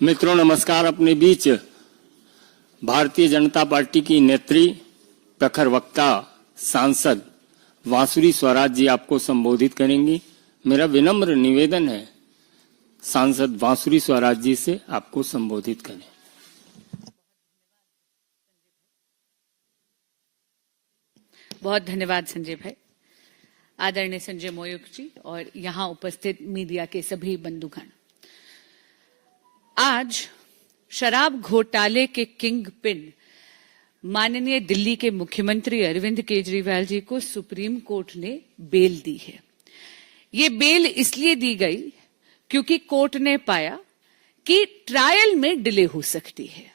मित्रों नमस्कार। अपने बीच भारतीय जनता पार्टी की नेत्री, प्रखर वक्ता, सांसद वांसुरी स्वराज जी आपको संबोधित करेंगी। मेरा विनम्र निवेदन है सांसद वांसुरी स्वराज जी से आपको संबोधित करें। बहुत धन्यवाद संजय भाई। आदरणीय संजय मोयुक जी और यहाँ उपस्थित मीडिया के सभी बंधुगण, आज शराब घोटाले के किंग पिन माननीय दिल्ली के मुख्यमंत्री अरविंद केजरीवाल जी को सुप्रीम कोर्ट ने बेल दी है। ये बेल इसलिए दी गई क्योंकि कोर्ट ने पाया कि ट्रायल में डिले हो सकती है।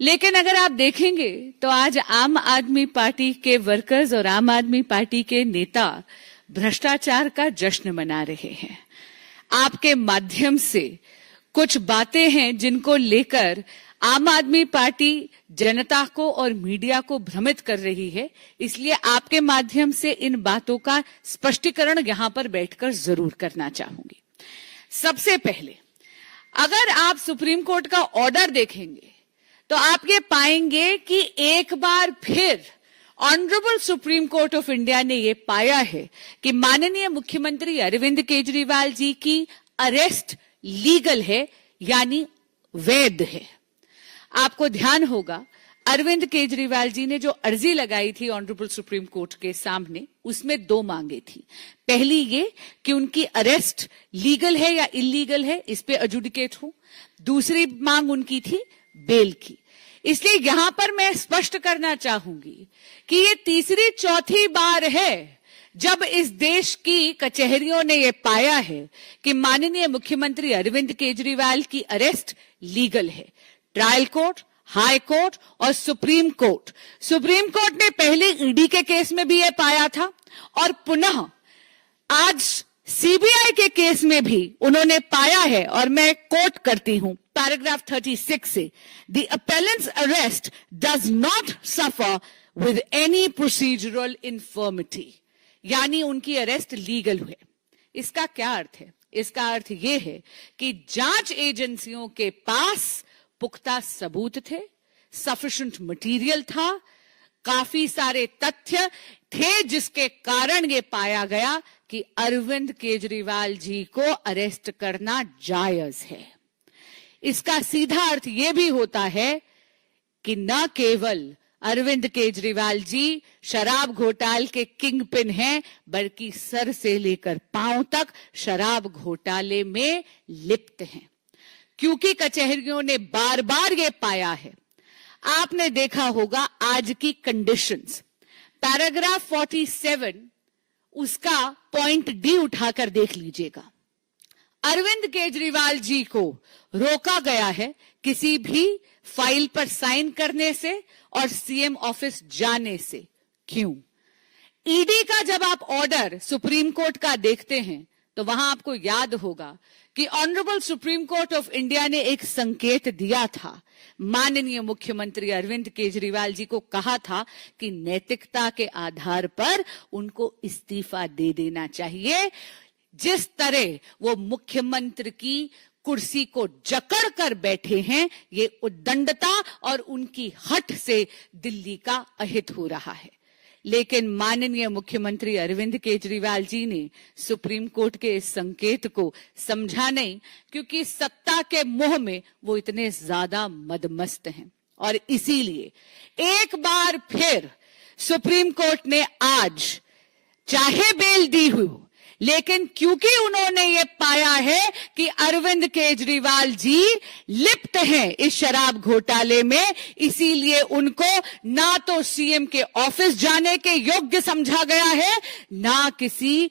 लेकिन अगर आप देखेंगे तो आज आम आदमी पार्टी के वर्कर्स और आम आदमी पार्टी के नेता भ्रष्टाचार का जश्न मना रहे हैं। आपके माध्यम से कुछ बातें हैं जिनको लेकर आम आदमी पार्टी जनता को और मीडिया को भ्रमित कर रही है, इसलिए आपके माध्यम से इन बातों का स्पष्टीकरण यहां पर बैठकर जरूर करना चाहूंगी। सबसे पहले, अगर आप सुप्रीम कोर्ट का ऑर्डर देखेंगे तो आप ये पाएंगे कि एक बार फिर honourable Supreme Court of India ने ये पाया है कि माननीय मुख्यमंत्री अरविंद केजरीवाल जी की अरेस्ट लीगल है, यानी वैध है। आपको ध्यान होगा अरविंद केजरीवाल जी ने जो अर्जी लगाई थी ऑनरेबल सुप्रीम कोर्ट के सामने, उसमें दो मांगे थी। पहली ये कि उनकी अरेस्ट लीगल है या इलीगल है, इस पे एडजुडिकेट हो। दूसरी मांग उनकी थी बेल की। इसलिए यहां पर मैं स्पष्ट करना चाहूंगी कि ये तीसरी चौथी बार है जब इस देश की कचहरियों ने यह पाया है कि माननीय मुख्यमंत्री अरविंद केजरीवाल की अरेस्ट लीगल है। ट्रायल कोर्ट, हाई कोर्ट और सुप्रीम कोर्ट। सुप्रीम कोर्ट ने पहले ईडी के केस में भी यह पाया था और पुनः आज सीबीआई के केस में भी उन्होंने पाया है, और मैं कोट करती हूं पैराग्राफ 36 से, the appellant's arrest does not suffer with any procedural infirmity, यानी उनकी अरेस्ट लीगल हुए। इसका क्या अर्थ है? इसका अर्थ यह है कि जांच एजेंसियों के पास पुख्ता सबूत थे, सफिशिएंट मटेरियल था, काफी सारे तथ्य थे, जिसके कारण यह पाया गया कि अरविंद केजरीवाल जी को अरेस्ट करना जायज है। इसका सीधा अर्थ यह भी होता है कि न केवल अरविंद केजरीवाल जी शराब घोटाले के किंग पिन हैं, बल्कि सर से लेकर पांव तक शराब घोटाले में लिप्त हैं, क्योंकि कचहरियों ने बार बार यह पाया है। आपने देखा होगा आज की कंडीशंस, पैराग्राफ 47 उसका पॉइंट डी उठाकर देख लीजिएगा। अरविंद केजरीवाल जी को रोका गया है किसी भी फाइल पर साइन करने से और सीएम ऑफिस जाने से। क्यों? ईडी का जब आप ऑर्डर सुप्रीम कोर्ट का देखते हैं तो वहां आपको याद होगा कि honourable Supreme Court of India ने एक संकेत दिया था। माननीय मुख्यमंत्री अरविंद केजरीवाल जी को कहा था कि नैतिकता के आधार पर उनको इस्तीफा दे देना चाहिए। जिस तरह वो मुख्यमंत्री की कुर्सी को जकड़ कर बैठे हैं, ये उद्दंडता और उनकी हट से दिल्ली का अहित हो रहा है। लेकिन माननीय मुख्यमंत्री अरविंद केजरीवाल जी ने सुप्रीम कोर्ट के इस संकेत को समझा नहीं, क्योंकि सत्ता के मोह में वो इतने ज्यादा मदमस्त हैं। और इसीलिए एक बार फिर सुप्रीम कोर्ट ने आज चाहे बेल दी हुई, लेकिन क्योंकि उन्होंने ये पाया है कि अरविंद केजरीवाल जी लिप्त हैं इस शराब घोटाले में, इसीलिए उनको ना तो सीएम के ऑफिस जाने के योग्य समझा गया है, ना किसी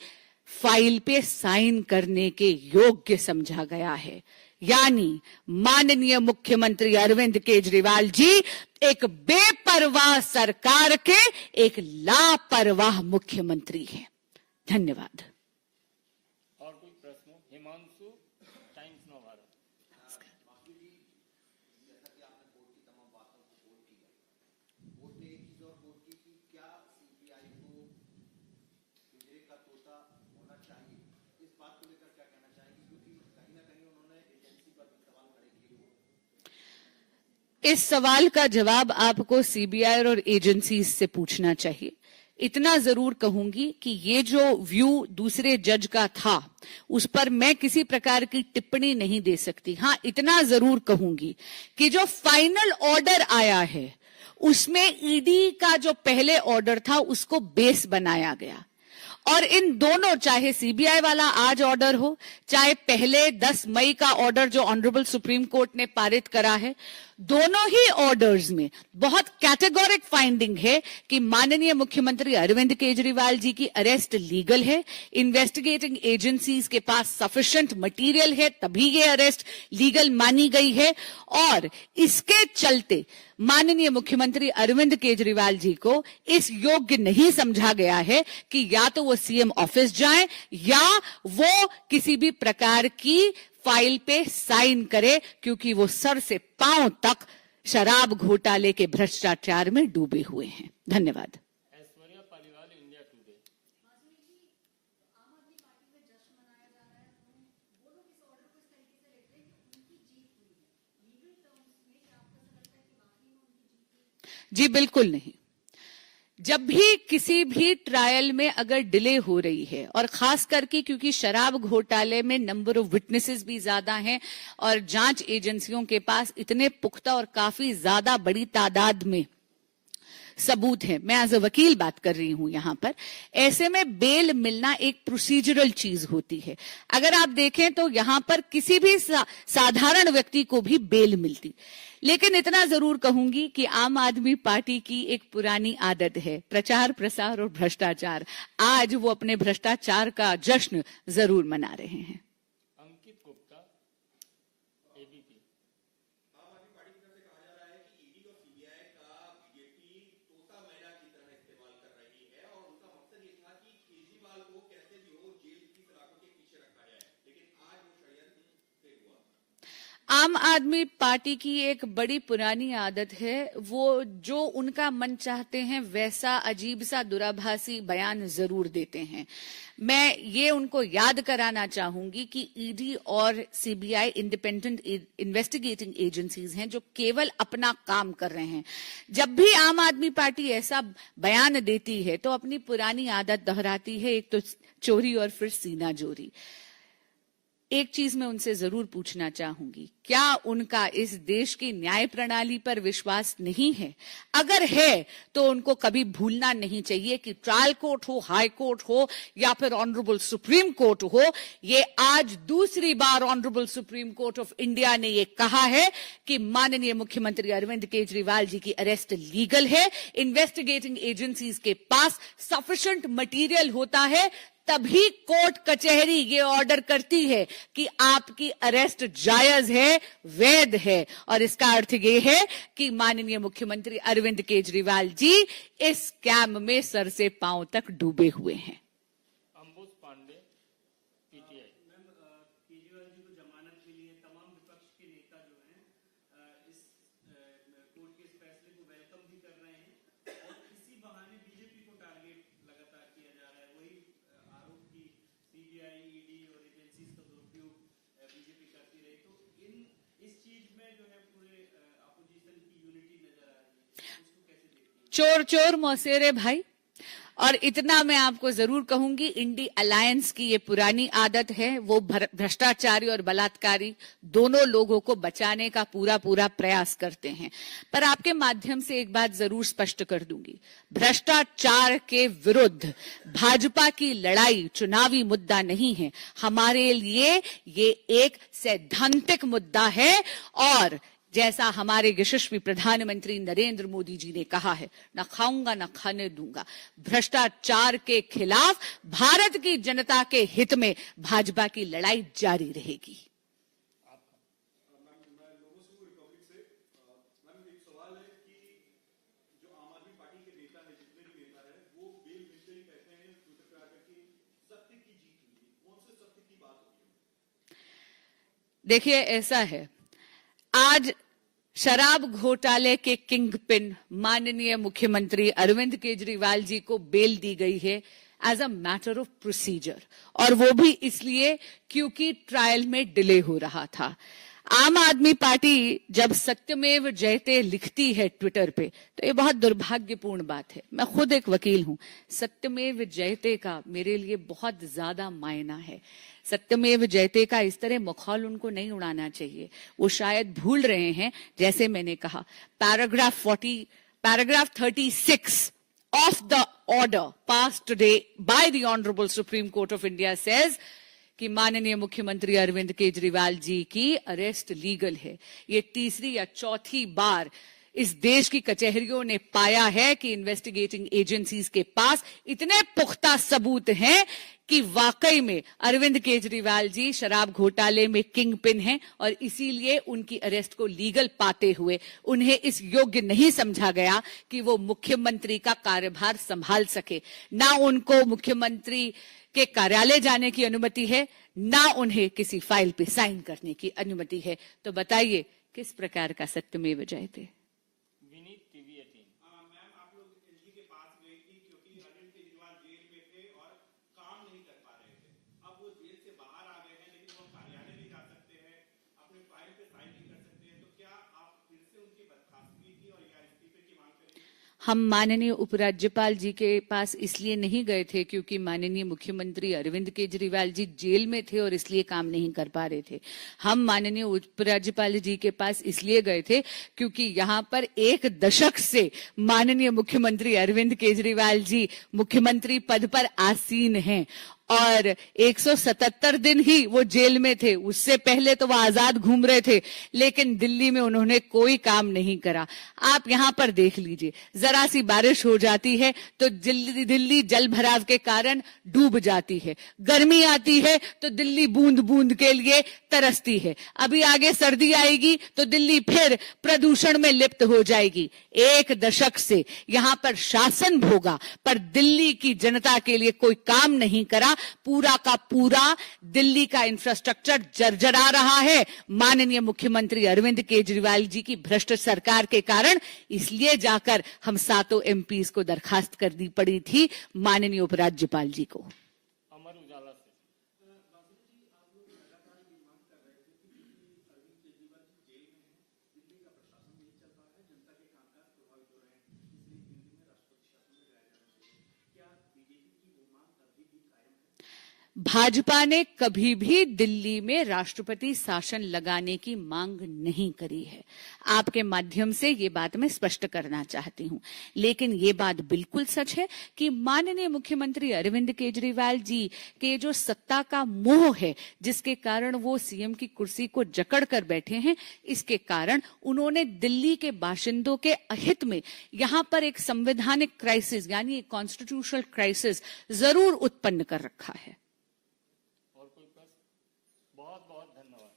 फाइल पे साइन करने के योग्य समझा गया है। यानी माननीय मुख्यमंत्री अरविंद केजरीवाल जी एक बेपरवाह सरकार के एक लापरवाह मुख्यमंत्री हैं। धन्यवाद। इस सवाल का जवाब आपको सीबीआई और एजेंसीज से पूछना चाहिए। इतना जरूर कहूंगी कि ये जो व्यू दूसरे जज का था उस पर मैं किसी प्रकार की टिप्पणी नहीं दे सकती। हां, इतना जरूर कहूंगी कि जो फाइनल ऑर्डर आया है उसमें ईडी का जो पहले ऑर्डर था उसको बेस बनाया गया, और इन दोनों, चाहे सीबीआई वाला आज ऑर्डर हो, चाहे पहले 10 मई का ऑर्डर जो ऑनरेबल सुप्रीम कोर्ट ने पारित करा है, दोनों ही ऑर्डर्स में बहुत कैटेगोरिक फाइंडिंग है कि माननीय मुख्यमंत्री अरविंद केजरीवाल जी की अरेस्ट लीगल है, इन्वेस्टिगेटिंग एजेंसीज के पास सफिशिएंट मटेरियल है, तभी ये अरेस्ट लीगल मानी गई है। और इसके चलते माननीय मुख्यमंत्री अरविंद केजरीवाल जी को इस योग्य नहीं समझा गया है कि या तो वो सीएम ऑफिस जाएं या वो किसी भी प्रकार की फाइल पे साइन करे, क्योंकि वो सर से पांव तक शराब घोटाले के भ्रष्टाचार में डूबे हुए हैं। धन्यवाद। Aishwarya Paliwal, India Today. जी बिल्कुल नहीं। जब भी किसी भी ट्रायल में अगर डिले हो रही है, और खास करके क्योंकि शराब घोटाले में नंबर ऑफ विटनेसेस भी ज्यादा हैं और जांच एजेंसियों के पास इतने पुख्ता और काफी ज्यादा बड़ी तादाद में सबूत है, मैं एज अ वकील बात कर रही हूं यहां पर, ऐसे में बेल मिलना एक प्रोसीजरल चीज होती है। अगर आप देखें तो यहां पर किसी भी साधारण व्यक्ति को भी बेल मिलती। लेकिन इतना जरूर कहूंगी कि आम आदमी पार्टी की एक पुरानी आदत है प्रचार प्रसार और भ्रष्टाचार। आज वो अपने भ्रष्टाचार का जश्न जरूर मना रहे हैं। अंकित गुप्ता, एबीपी। आम आदमी पार्टी की एक बड़ी पुरानी आदत है, वो जो उनका मन चाहते हैं वैसा अजीब सा दुराभासी बयान जरूर देते हैं। मैं ये उनको याद कराना चाहूंगी कि ईडी और सीबीआई इंडिपेंडेंट इन्वेस्टिगेटिंग एजेंसीज हैं जो केवल अपना काम कर रहे हैं। जब भी आम आदमी पार्टी ऐसा बयान देती है तो अपनी पुरानी आदत दोहराती है, एक तो चोरी और फिर सीना जोरी। एक चीज मैं उनसे जरूर पूछना चाहूंगी, क्या उनका इस देश की न्याय प्रणाली पर विश्वास नहीं है? अगर है तो उनको कभी भूलना नहीं चाहिए कि ट्रायल कोर्ट हो, हाई कोर्ट हो या फिर ऑनरेबल सुप्रीम कोर्ट हो, ये आज दूसरी बार honourable Supreme Court of India ने ये कहा है कि माननीय मुख्यमंत्री अरविंद केजरीवाल जी की अरेस्ट लीगल है, इन्वेस्टिगेटिंग एजेंसीज के पास सफिशिएंट मटेरियल होता है, तभी कोर्ट कचहरी ये ऑर्डर करती है कि आपकी अरेस्ट जायज है, वैध है। और इसका अर्थ ये है कि माननीय मुख्यमंत्री अरविंद केजरीवाल जी इस स्कैम में सर से पांव तक डूबे हुए हैं। अंबुज पांडे, पीटीआई। केजरीवाल जी को जमानत के लिए तमाम विपक्ष के नेता जो हैं इस कोर्ट के इस फैसले को वेलकम भी कर रहे हैं, और इसी बहाने बीजेपी को टारगेट लगातार किया जा रहा है। वही आरोप की सीबीआई, ईडी और एजेंसीज का दुरुपयोग बीजेपी करती रही। तो इस चीज में जो है पूरे अपोजिशन की यूनिटी नजर आ रही है, उसको कैसे देखती हैं? चोर चोर मौसेरे भाई। और इतना मैं आपको जरूर कहूंगी, इंडी अलायंस की ये पुरानी आदत है, वो भ्रष्टाचारी और बलात्कारी दोनों लोगों को बचाने का पूरा पूरा प्रयास करते हैं। पर आपके माध्यम से एक बात जरूर स्पष्ट कर दूंगी, भ्रष्टाचार के विरुद्ध भाजपा की लड़ाई चुनावी मुद्दा नहीं है। हमारे लिए ये एक सैद्धांतिक मुद्दा है, और जैसा हमारे यशस्वी प्रधानमंत्री नरेंद्र मोदी जी ने कहा है, न खाऊंगा न खाने दूंगा। भ्रष्टाचार के खिलाफ भारत की जनता के हित में भाजपा की लड़ाई जारी रहेगी। देखिए, ऐसा है, आज शराब घोटाले के किंग पिन माननीय मुख्यमंत्री अरविंद केजरीवाल जी को बेल दी गई है as a matter of procedure, और वो भी इसलिए क्योंकि ट्रायल में डिले हो रहा था। आम आदमी पार्टी जब सत्यमेव जयते लिखती है ट्विटर पे तो ये बहुत दुर्भाग्यपूर्ण बात है। मैं खुद एक वकील हूं। सत्यमेव जयते का मेरे लिए बहुत ज्यादा मायना है। सत्यमेव जयते का इस तरह मखौल उनको नहीं उड़ाना चाहिए। वो शायद भूल रहे हैं, जैसे मैंने कहा, paragraph 36 of the order passed today by the Honorable Supreme Court of India says कि माननीय मुख्यमंत्री अरविंद केजरीवाल जी की अरेस्ट लीगल है। ये तीसरी या चौथी बार इस देश की कचहरियों ने पाया है कि इन्वेस्टिगेटिंग एजेंसीज के पास इतने पुख्ता सबूत हैं कि वाकई में अरविंद केजरीवाल जी शराब घोटाले में किंग पिन हैं और इसीलिए उनकी अरेस्ट को लीगल पाते हुए उन्हें इस योग्य नहीं समझा गया कि वो मुख्यमंत्री का कार्यभार संभाल सके। ना उनको मुख्यमंत्री के कार्यालय जाने की अनुमति है, ना उन्हें किसी फाइल पे साइन करने की अनुमति है। तो बताइए किस प्रकार का सत्यमेव जयते। विनीत टीवी 18। मैम, आप लोग एलजी के पास गई थी क्योंकि अरविंद केजरीवाल जेल में थे और काम नहीं कर पा रहे थे। अब वो जेल से बाहर आ गए हैं, लेकिन वो कार्यालय नहीं जा सकते हैं, अपने फाइल पे साइन नहीं कर सकते हैं। तो क्या आप फिर से उनकी बर्खास्तगी की और या इस्तीफे की मांग करेंगे? हम माननीय उपराज्यपाल जी के पास इसलिए नहीं गए थे क्योंकि माननीय मुख्यमंत्री अरविंद केजरीवाल जी जेल में थे और इसलिए काम नहीं कर पा रहे थे। हम माननीय उपराज्यपाल जी के पास इसलिए गए थे क्योंकि यहाँ पर 1 दशक से माननीय मुख्यमंत्री अरविंद केजरीवाल जी मुख्यमंत्री पद पर आसीन हैं और 177 दिन ही वो जेल में थे। उससे पहले तो वो आजाद घूम रहे थे, लेकिन दिल्ली में उन्होंने कोई काम नहीं करा। आप यहाँ पर देख लीजिए, जरा सी बारिश हो जाती है तो दिल्ली जल भराव के कारण डूब जाती है। गर्मी आती है तो दिल्ली बूंद बूंद के लिए तरसती है। अभी आगे सर्दी आएगी तो दिल्ली फिर प्रदूषण में लिप्त हो जाएगी। 1 दशक से यहाँ पर शासन भोगा पर दिल्ली की जनता के लिए कोई काम नहीं करा। पूरा का पूरा दिल्ली का इंफ्रास्ट्रक्चर जर्जरा रहा है माननीय मुख्यमंत्री अरविंद केजरीवाल जी की भ्रष्ट सरकार के कारण। इसलिए जाकर हम 7 एमपीज को दरखास्त करनी पड़ी थी माननीय उपराज्यपाल जी को। अमर उजाला से। भाजपा ने कभी भी दिल्ली में राष्ट्रपति शासन लगाने की मांग नहीं करी है। आपके माध्यम से ये बात मैं स्पष्ट करना चाहती हूं। लेकिन ये बात बिल्कुल सच है कि माननीय मुख्यमंत्री अरविंद केजरीवाल जी के जो सत्ता का मोह है, जिसके कारण वो सीएम की कुर्सी को जकड़ कर बैठे हैं, इसके कारण उन्होंने दिल्ली के बाशिंदों के अहित में यहां पर एक संवैधानिक क्राइसिस यानी एक कॉन्स्टिट्यूशनल क्राइसिस जरूर उत्पन्न कर रखा है। और कोई प्रश्न? बहुत बहुत धन्यवाद।